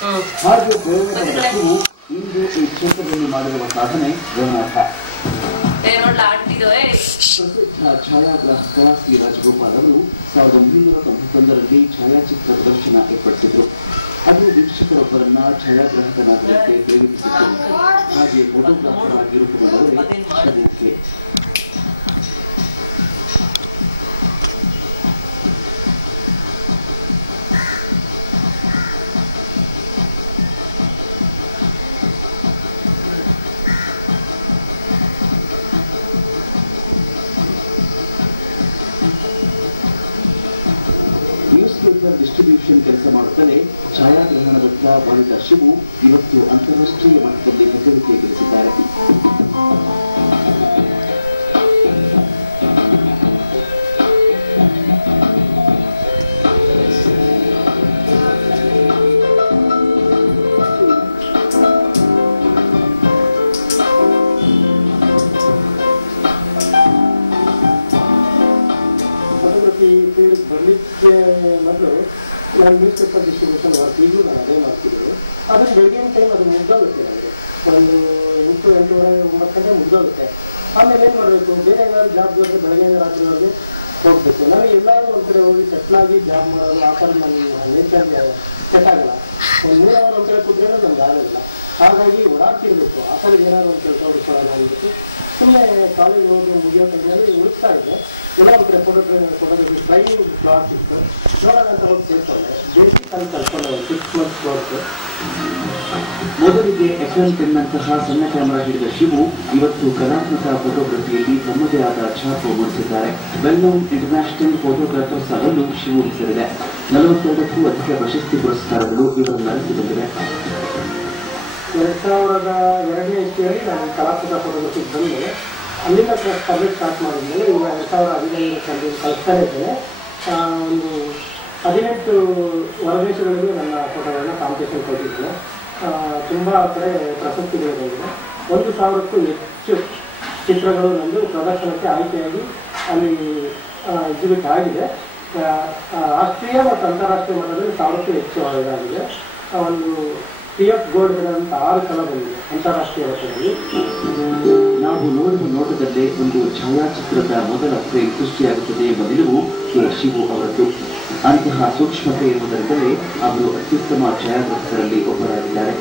ಹಾಗೆ ಪ್ರಯೋಗವು ಇಂದು ಈ ಕ್ಷೇತ್ರದಲ್ಲಿ ಮಾಡಿರುವ ಸಾಧನೆ ಗಮನಾರ್ಹ. ಪ್ರಸಿದ್ಧ ಛಾಯಾಗ್ರಾಹಕ ಸಿ ರಾಜಗೋಪಾಲ್ ಅವರು 1991ರಲ್ಲಿ ಛಾಯಾಚಿತ್ರ ಪ್ರದರ್ಶನ ಏರ್ಪಡಿಸಿದರು. ಅದು ವೀಕ್ಷಕರೊಬ್ಬರನ್ನ ಛಾಯಾಗ್ರಾಹಕನಾಗಲಿಕ್ಕೆ ಪ್ರೇರೇಪಿಸಿತು. ಹಾಗೆ ಫೋಟೋಗ್ರಾಫರ್ ಆಗಿ ರೂಪುಗೊಂಡವರೇ ಶಿವಕ್ಕೆ. ನ್ಯೂಸ್ ಪೇಪರ್ ಡಿಸ್ಟ್ರಿಬ್ಯೂಷನ್ ಕೆಲಸ ಮಾಡುತ್ತಲೇ ಛಾಯಾಗ್ರಹಣದತ್ತ ಬಾಳಿದ ಶಿವು ಇವತ್ತು ಅಂತಾರಾಷ್ಟ್ರೀಯ ಮಟ್ಟದಲ್ಲಿ ಹೆಗ್ಗಳಿಕೆ ಗಳಿಸಿದ್ದಾರೆ. ಬರಲಿಕ್ಕೆ ಮೊದಲು ನಾನು ನ್ಯೂಸ್ ಪೇಪರ್ ಡಿಸ್ಟ್ರಿಬ್ಯೂಷನ್ ವರ್ಕ್ ಈಗಲೂ ನಾನು ಅದೇ ಮಾಡ್ತಿದ್ದೀನಿ. ಆದರೆ ಬೆಳಗಿನ ಟೈಮ್ ಅದು ಮುಗ್ದೋಗುತ್ತೆ. ನನಗೆ ಒಂದು 8, 8:30, 9 ಗಂಟೆ ಮುಗ್ದೋಗುತ್ತೆ. ಆಮೇಲೆ ಏನು ಮಾಡಬೇಕು, ಬೇರೆ ಏನಾದ್ರು ಜಾಬ್ ಹೋದರೆ ಬೆಳಗ್ಗೆಯಿಂದ ರಾತ್ರಿವರೆಗೆ ಹೋಗಬೇಕು. ನನಗೆ ಎಲ್ಲಾದರೂ ಒಂದು ಕಡೆ ಹೋಗಿ ಸೆಟ್ಲಾಗಿ ಜಾಬ್ ಮಾಡೋದು ಆ ಥರ ನನ್ನ ನೇಚರ್ಗೆ ಸೆಟ್ ಆಗಲ್ಲ. ಒಂದು 3 ಅವರ್ ಒಂದು ಕಡೆ ಕೂತ್ರೇನೂ ನಮ್ಗೆ ಆಗೋಲ್ಲ. ಹಾಗಾಗಿ ಓಡಾಡ್ತಿರ್ಬೇಕು. ಆ ಥರ ಏನಾದ್ರು ಒಂದು ಕೆಲಸ ಹುಡುಕೋಣ ಅಂದ್ಬಿಟ್ಟು ಸುಮ್ಮನೆ ಕಾಲೇಜ್ ಹೋಗಿ ಮುಗಿಯೋ ಟೈಮಲ್ಲಿ ಹುಡುಕ್ತಾ ಇದ್ದೆ. ಎಲ್ಲ ಒಂದು ಕಡೆ ಫೋಟೋಗ್ರಫಿ ಟ್ರೈನಿಂಗ್ ಕ್ಲಾಸ್ ಇತ್ತು. ನೋಡೋಣ ಅಂತ ಹೋಗಿ ಸೇರ್ಕೊಂಡೆ. ಬೇಸಿಕ್ ಅಲ್ಲಿ ಕಲ್ತ್ಕೊಂಡೆ 6 months ಕೋರ್ಸ್. ಮೊದಲಿಗೆ FM10 ನಂತಹ ಸಣ್ಣ ಕ್ಯಾಮೆರಾ ಹಿಡಿದ ಶಿವು ಇವತ್ತು ಕಲಾತ್ಮಕ ಫೋಟೋಗ್ರಫಿಯಲ್ಲಿ ತಮ್ಮದೇ ಆದ ಛಾಪು ಮೂಡಿಸಿದ್ದಾರೆ. ವೆಲ್ ನೋನ್ ಇಂಟರ್ನ್ಯಾಷನಲ್ ಫೋಟೋಗ್ರಾಫರ್ಸ್ ಆಗಲು ಶಿವು ಹೆಸರಿದೆ. 42ಕ್ಕೂ ಅಧಿಕ ಪ್ರಶಸ್ತಿ ಪುರಸ್ಕಾರಗಳು ಇವರನ್ನು ಅರಸಿ ಬಂದಿವೆ. 2002ನೇ ಇಸ್ವಿಯಲ್ಲಿ ನಾನು ಕಲಾತ್ಮಕ ಫೋಟೋಗ್ರಫಿಗೆ ಬಂದೆ. ಅಲ್ಲಿಂದ ಸ್ಪರ್ಧೆ ಸ್ಟಾರ್ಟ್ ಮಾಡಿದ್ಮೇಲೆ ಈಗ 2015 ಕಲಿಸ್ತಾನೆ ಇದ್ದೇನೆ. ಒಂದು 18 ಹೊರದೇಶಗಳಲ್ಲಿ ನನ್ನ ಫೋಟೋಗಳನ್ನ ಕಾಂಪಿಟೇಷನ್ ಕೊಟ್ಟಿದ್ದೇನೆ. ತುಂಬ ಕಡೆ ಪ್ರಶಸ್ತಿಗಳು ಬಂದಿದೆ. 1000ಕ್ಕೂ ಹೆಚ್ಚು ಚಿತ್ರಗಳು ನಂದು ಪ್ರದರ್ಶನಕ್ಕೆ ಆಯ್ಕೆಯಾಗಿ ಅಲ್ಲಿ ಎಕ್ಸಿಬಿಟ್ ಆಗಿದೆ. ರಾಷ್ಟ್ರೀಯ ಮತ್ತು ಅಂತಾರಾಷ್ಟ್ರೀಯ ಮಟ್ಟದಲ್ಲಿ 1000ಕ್ಕೂ ಹೆಚ್ಚು ಇದಾಗಿದೆ. ಒಂದು PF ಗೋಲ್ಡ್ ಅಂತ 6 ಸಲ ಬಂದಿದೆ ಅಂತಾರಾಷ್ಟ್ರೀಯ ಮಟ್ಟದಲ್ಲಿ. ನಾವು ನೋಡುವ ನೋಟದಲ್ಲೇ ಒಂದು ಛಾಯಾಚಿತ್ರದ ಮೊದಲ ಫ್ರೇಮ್ ಸೃಷ್ಟಿಯಾಗುತ್ತದೆ ಎಂಬ ನಿಲುವು ಕೆ ಶಿವು ಅವರದ್ದು. ಅಂತಹ ಸೂಕ್ಷ್ಮತೆ ಎಂಬುದರಿಂದಲೇ ಅವರು ಅತ್ಯುತ್ತಮ ಛಾಯಾಗ್ರಾಹಕರಲ್ಲಿ ಒಬ್ಬರಾಗಿದ್ದಾರೆ.